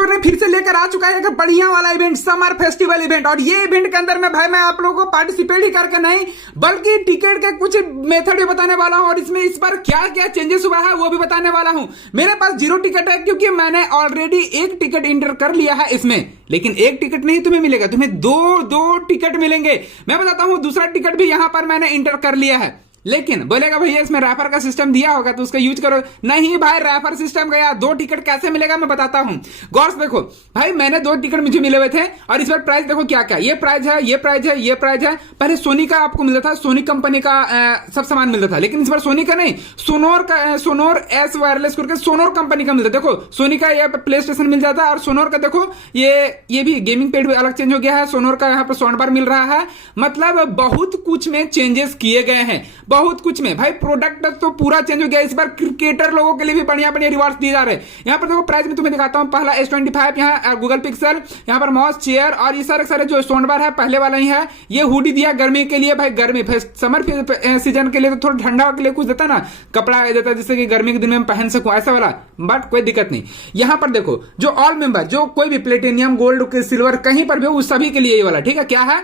Store ने फिर से लेकर आ चुका है एक बढ़िया वाला इवेंट, समर फेस्टिवल इवेंट। और ये इवेंट के अंदर में भाई मैं आप लोगों को पार्टिसिपेट ही करके नहीं बल्कि टिकट के कुछ मेथड भी बताने वाला हूं और इसमें इस बार क्या क्या चेंजेस हुआ है वो भी बताने वाला हूं। मेरे पास 0 टिकट है क्योंकि मैंने ऑलरेडी एक टिकट इंटर कर लिया है इसमें, लेकिन एक टिकट नहीं तुम्हें मिलेगा, तुम्हें दो टिकट मिलेंगे। मैं बताता हूं दूसरा टिकट भी यहां पर मैंने इंटर कर लिया है, लेकिन बोलेगा भैया इसमें रेफर का सिस्टम दिया होगा तो उसका यूज करो। नहीं भाई, रेफर सिस्टम गया, 2 टिकट कैसे मिलेगा मैं बताता हूं। गौर से देखो भाई, मैंने 2 टिकट मुझे मिले हुए थे और इस बार प्राइस देखो क्या क्या, ये प्राइस है, ये प्राइस है, ये प्राइस है। पहले सोनी का आपको मिलता था, सोनी कंपनी का सब सामान मिलता था, लेकिन इस बार सोनी का नहीं, सोनोर का, सोनोर एस वायरलेस करके सोनोर कंपनी का मिलता। देखो सोनी का ये प्ले स्टेशन मिल जाता है और सोनोर का देखो ये भी गेमिंग पैड अलग चेंज हो गया है, सोनोर का यहाँ पर साउंड बार मिल रहा है। मतलब बहुत कुछ में चेंजेस किए गए हैं, बहुत कुछ में भाई। प्रोडक्ट तो पूरा चेंज हो गया। इस बार क्रिकेटर लोगों के लिए भी बढ़िया बढ़िया रिवार्ड्स दिए जा रहे हैं। यहां पर देखो प्राइस में तुम्हें दिखाता हूं, पहला S25, यहां गूगल पिक्सल, यहां पर माउस, चेयर और ये सारे जो साउंड बार है पहले वाला ही है। ये हुडी दिया गर्मी के लिए, भाई गर्मी समर सीजन के लिए तो थोड़ा ठंडा के लिए कुछ देता ना, कपड़ा देता जिससे कि गर्मी के दिन में पहन सकूं ऐसा वाला, बट कोई दिक्कत नहीं। यहां पर देखो जो ऑल मेंबर, जो कोई भी प्लेटिनियम, गोल्ड, सिल्वर कहीं पर भी हो उस सभी के लिए ये वाला, ठीक है। क्या है?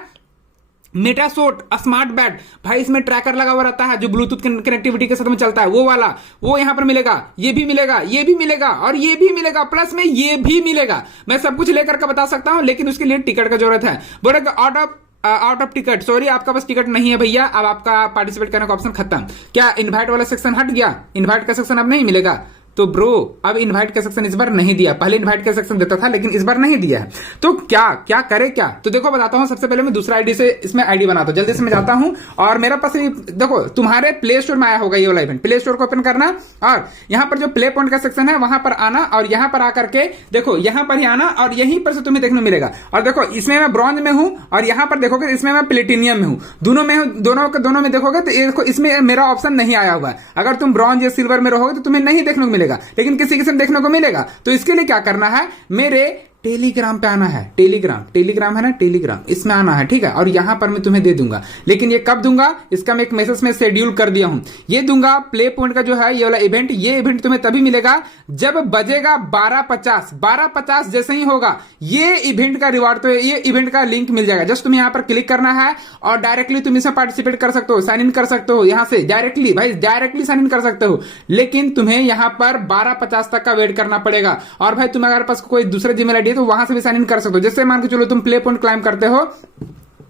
मेटासोट स्मार्ट बैट, भाई इसमें ट्रैकर लगा हुआ रहता है जो ब्लूटूथ कनेक्टिविटी के साथ में चलता है, वो वाला, वो यहां पर मिलेगा। ये भी मिलेगा, ये भी मिलेगा और ये भी मिलेगा, प्लस में ये भी मिलेगा। मैं सब कुछ लेकर के बता सकता हूं, लेकिन उसके लिए टिकट का जरूरत है। बोलेगा आउट ऑफ टिकट, सॉरी आपका पास टिकट नहीं है भैया, अब आपका पार्टिसिपेट करने का ऑप्शन खत्म। क्या इनवाइट वाला सेक्शन हट गया? इनवाइट का सेक्शन अब नहीं मिलेगा। तो ब्रो अब इनवाइट का सेक्शन इस बार नहीं दिया, पहले इनवाइट का सेक्शन देता था लेकिन इस बार नहीं दिया है। तो क्या करे क्या? तो देखो बताता हूं, सबसे पहले मैं दूसरा आईडी से इसमें आईडी बनाता हूं, जल्दी से मैं जाता हूं और मेरा पास देखो तुम्हारे प्ले स्टोर में आया होगा ये वाला इवेंट। प्ले स्टोर को ओपन करना और यहां पर जो प्ले पॉइंट का सेक्शन है वहां पर आना और यहां पर आकर के देखो यहां पर ही आना और यहीं पर से तुम्हें देखने मिलेगा। और देखो इसमें मैं ब्रॉन्ज में हूं और यहां पर देखोगे इसमें मैं प्लेटिनियम में हूं, दोनों में हूं, दोनों में देखोगे तो देखो इसमें मेरा ऑप्शन नहीं आया हुआ है। अगर तुम ब्रॉन्ज या सिल्वर में रहोगे तो तुम्हें नहीं देखने को मिलेगा, लेकिन किसी देखने को मिलेगा। तो इसके लिए क्या करना है, मेरे टेलीग्राम पे आना है। टेलीग्राम है ना, टेलीग्राम, इसमें आना है, ठीक है। और यहां पर मैं तुम्हें दे दूंगा, लेकिन ये कब दूंगा इसका मैं एक मैसेज में शेड्यूल कर दिया हूं। ये दूंगा प्ले पॉइंट का जो है ये वाला इवेंट, ये इवेंट तुम्हें तभी मिलेगा जब बजेगा 12:50 जैसे ही होगा ये इवेंट का रिवार्ड, तो ये इवेंट का लिंक मिल जाएगा। जस्ट तुम्हें यहां पर क्लिक करना है और डायरेक्टली तुम इसमें पार्टिसिपेट कर सकते हो, साइन इन कर सकते हो यहां से डायरेक्टली, भाई डायरेक्टली साइन इन कर सकते हो। लेकिन तुम्हें यहां पर 12:50 तक का वेट करना पड़ेगा। और भाई तुम्हारे अगर पास कोई दूसरा जीमेल आईडी तो वहां से भी साइन इन कर सकते हो। जैसे मान के चलो तुम प्ले पॉइंट क्लाइम करते हो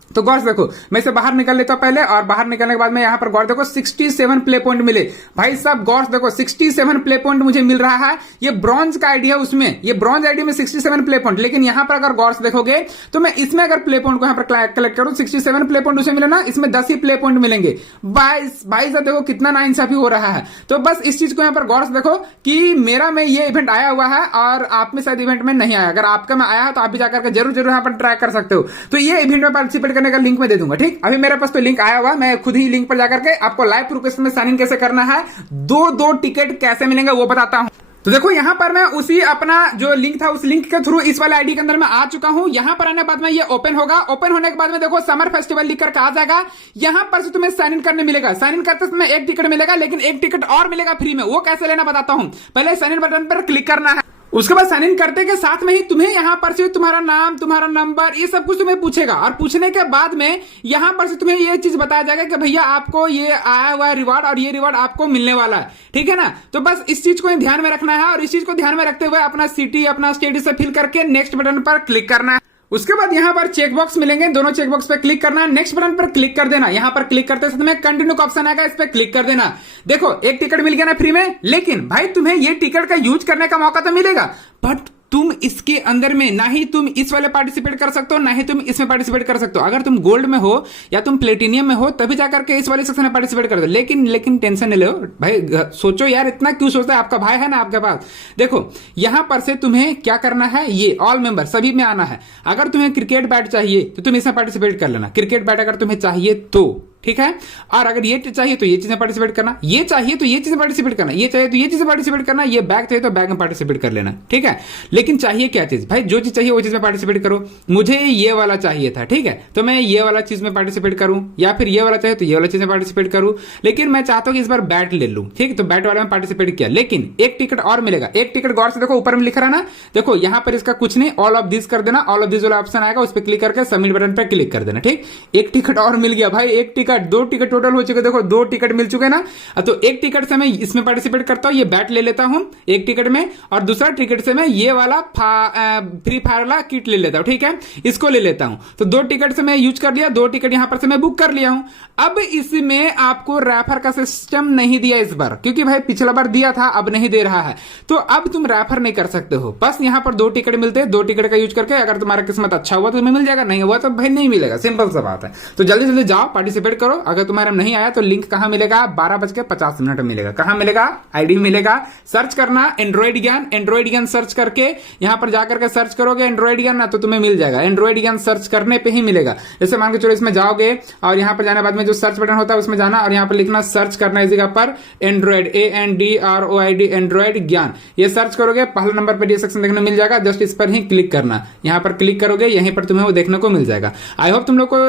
तो गौर से देखो, मैं इसे बाहर निकल लेता हूं पहले और बाहर निकलने के बाद में यहां पर गौर देखो 67 प्ले पॉइंट मिले। भाई साहब गौर से देखो 67 प्ले पॉइंट मुझे मिल रहा है। ये ब्रॉन्ज का आईडी है, उसमें ये ब्रॉन्ज आईडी में 67 प्ले पॉइंट, लेकिन यहां पर अगर गौर से देखोगे तो मैं इसमें अगर प्ले पॉइंट को यहां पर कलेक्ट करूं 67 प्ले पॉइंट उसे मिले ना, इसमें 10 ही प्ले पॉइंट मिलेंगे। भाई साहब देखो कितना नाइंसाफी हो रहा है। तो बस इस चीज को यहां पर गौर से देखो कि मेरा में ये इवेंट आया हुआ है और आप में शायद इवेंट में नहीं आया। अगर आपका में आया है तो आप भी जाकर के जरूर यहां पर ट्राई कर सकते हो। तो ये इवेंट में पार्टिसिपेट करने का लिंक मैं दे दूंगा, ठीक। अभी मेरे पास तो लिंक आया हुआ, मैं खुद ही लिंक पर जाकर के आपको लाइव प्रोसेस में साइन इन कैसे करना है, दो टिकट कैसे मिलेंगे वो बताता हूं। तो देखो यहां पर मैं उसी अपना जो लिंक था उस लिंक के थ्रू इस वाले आईडी के अंदर मैं आ चुका हूं। यहां पर आने के बाद में ये ओपन होगा, ओपन होने के बाद में देखो समर फेस्टिवल लिख करके आ जाएगा। यहां पर से तुम्हें साइन इन करने मिलेगा, साइन इन करते समय 1 टिकट मिलेगा, लेकिन 1 टिकट और मिलेगा फ्री में। वो कैसे लेना बताता हूं। पहले साइन इन बटन पर क्लिक करना है, उसके बाद साइन इन करते के साथ में ही तुम्हें यहां पर से तुम्हारा नाम, तुम्हारा नंबर, ये सब कुछ तुम्हें पूछेगा और पूछने के बाद में यहां पर से तुम्हें ये चीज बताया जाएगा कि भैया आपको ये आया हुआ है रिवार्ड और ये रिवार्ड आपको मिलने वाला है, ठीक है ना। तो बस इस चीज को ध्यान में रखना है और इस चीज को ध्यान में रखते हुए अपना सिटी, अपना स्टेट से फिल करके नेक्स्ट बटन पर क्लिक करना है। उसके बाद यहां पर चेक बॉक्स मिलेंगे, दोनों चेक बॉक्स पे क्लिक करना है, नेक्स्ट बटन पर क्लिक कर देना। यहां पर क्लिक करते समय कंटिन्यू का ऑप्शन आएगा, इस पे क्लिक कर देना। देखो 1 टिकट मिल गया ना फ्री में, लेकिन भाई तुम्हें ये टिकट का यूज करने का मौका तो मिलेगा, बट तुम इसके अंदर में ना ही तुम इस वाले पार्टिसिपेट कर सकते हो ना ही तुम इसमें पार्टिसिपेट कर सकते हो। अगर तुम गोल्ड में हो या तुम प्लेटिनियम में हो तभी जाकर के इस वाले सेक्शन में पार्टिसिपेट कर दो। लेकिन टेंशन नहीं लो भाई, सोचो यार इतना क्यों सोचता है, आपका भाई है ना आपके पास। देखो यहां पर से तुम्हें क्या करना है, ये ऑल मेंबर सभी में आना है। अगर तुम्हें क्रिकेट बैट चाहिए तो तुम इसमें पार्टिसिपेट कर लेना, क्रिकेट बैट अगर तुम्हें चाहिए तो, ठीक है। और अगर ये चाहिए तो ये चीजें पार्टिसिपेट करना, ये चाहिए तो ये चीजें पार्टिसिपेट करना, ये चाहिए तो ये चीजें पार्टिसिपेट करना, ये बैग चाहिए तो बैग में पार्टिसिपेट कर लेना, ठीक है। लेकिन चाहिए क्या चीज भाई, जो चीज चाहिए वो चीज में पार्टिसिपेट करो। मुझे ये वाला चाहिए था, ठीक है, तो मैं ये वाला चीज में पार्टिसिपेट करूं, या फिर ये वाला चाहिए तो ये वाला चीज में पार्टिसिपेट करूं। लेकिन मैं चाहता हूं कि इस बार बैट ले लूं, ठीक, तो बैट वाले में पार्टिसिपेट किया, लेकिन एक टिकट और मिलेगा। एक टिकट गौर से देखो, ऊपर में लिख रहा ना, देखो यहां पर इसका कुछ नहीं, ऑल ऑफ दिस कर देना, ऑल ऑफ दिस वाला ऑप्शन आएगा, उस पर क्लिक करके सबमिट बटन पर क्लिक कर देना, ठीक। एक टिकट और मिल गया भाई, एक टिकट, 2 टिकट टोटल हो चुके, देखो 2 टिकट मिल चुके ना। तो एक टिकट से मैं इसमें पार्टिसिपेट करता हूं, ये बैट ले लेता हूं एक टिकट में, और दूसरा टिकट से मैं ये वाला फ्री फायर वाला किट ले लेता हूं, ठीक है, इसको ले लेता हूं। तो 2 टिकट से मैं यूज कर लिया, 2 टिकट यहां पर से मैं बुक कर लिया हूं। अब इसमें आपको रेफर का सिस्टम नहीं दिया इस बार, क्योंकि भाई पिछला बार दिया था, अब नहीं दे रहा है, तो अब तुम रेफर नहीं कर सकते हो। बस यहां पर 2 टिकट मिलते हैं, 2 टिकट का यूज करके अगर तुम्हारा किस्मत अच्छा हुआ तो तुम्हें मिल जाएगा, नहीं हुआ तो भाई नहीं मिलेगा, सिंपल सा बात है। तो जल्दी जल्दी जाओ पार्टिसिपेट करो। अगर तुम्हारा नहीं आया तो लिंक कहां मिलेगा, 12:50 मिलेगा। कहां मिलेगा, आईडी मिलेगा, सर्च करना एंड्रॉइड ज्ञान, एंड्रॉइड ज्ञान सर्च करके यहां पर जाकर के सर्च करोगे एंड्रॉइड ज्ञान ना, तो तुम्हें मिल जाएगा। एंड्रॉइड ज्ञान सर्च करने पे ही मिलेगा। जैसे मान के चलो इसमें जाओगे और यहां पर जाने बाद में जो सर्च बटन होता है उसमें जाना और यहां पर लिखना सर्च करना इस जगह पर एंड्रॉइड, ANDROID, एंड्रॉइड ज्ञान। ये सर्च करोगे, पहले नंबर पर ये सेक्शन देखने मिल जाएगा, जस्ट इस पर ही क्लिक करना। यहां पर क्लिक करोगे, यहीं पर तुम्हें वो देखने को मिल जाएगा। आई होप तुम लोग को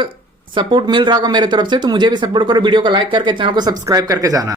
सपोर्ट मिल रहा होगा मेरे तरफ से, तो मुझे भी सपोर्ट करो, वीडियो को लाइक करके चैनल को सब्सक्राइब करके जाना।